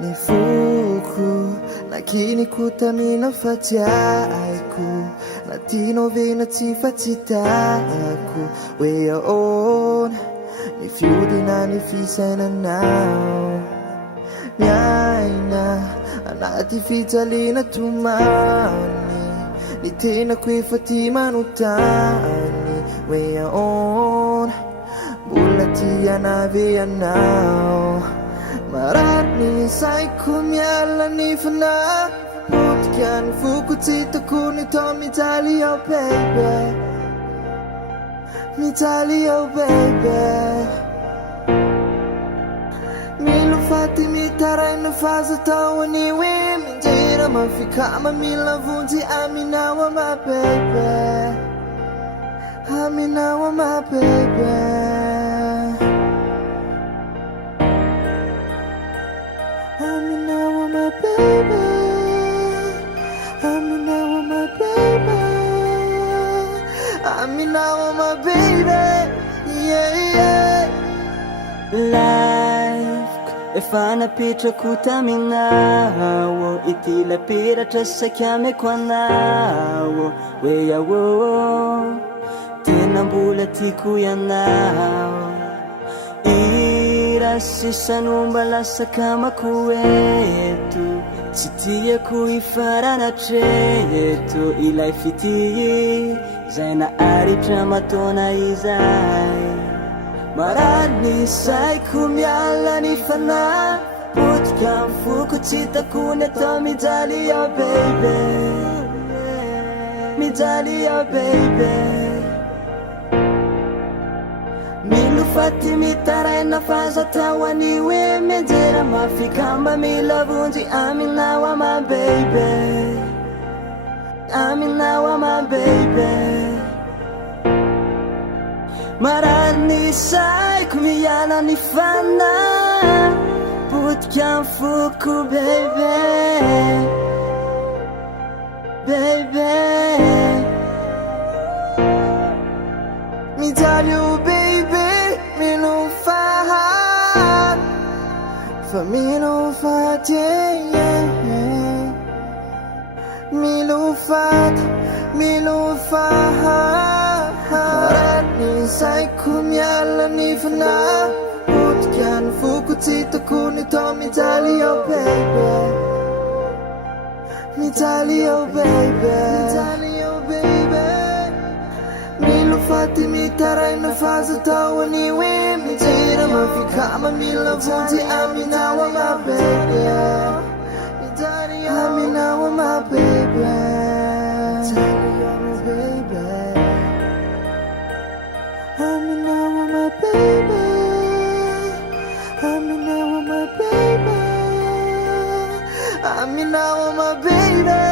Nifuku nakinikuta minafatiaiko na tinovena tsy fatsitako hoe ahoana ny fiodina ny fisainanao miaina anaty fijaliana tomany ny tenako efa ty manotany hoe ahoana mbola ty anave anao marary ny saiko miala ny fanahy potika ny foko tsy hitako ny tao mijaly ao baby mijaly ao baby milofaty mitaraina fazataony hoe minjera mafikama milavonjy aminao ama baby aminao ama baby Aminao my baby, Aminao my baby, Aminao my baby, yeah yeah. Life efa napetrako taminao ity lapiratra saky ameko anao hoe ahoa tena mbola tiako ianao sisanomba lasakamako eto tsy tiako ifaranatreto ilay fity zay naaritra matona izay marary ny saiko miala ny fanahy potika ny foko tsy hitako ny atao mijaly ao baby mijaly ao baby milofaty mitaraina fazataony hoe mianjera mafikamba milavonjy aminao ama baby aminao ama baby marary ny saiko miala ny fanahy potika ny foko baby baby mijaly ao baby Milofat, yeah, yeah. Milofat Marani saiko miala ny fanahy potika ny foko tsy hitako ny tao mijaly ao baby mijaly ao baby mijaly ao baby milofaty mitaraina fazataony hoe minjera mafikama milavonjy aminao ama baby aminao ama baby aminao ama baby aminao ama baby aminao ama baby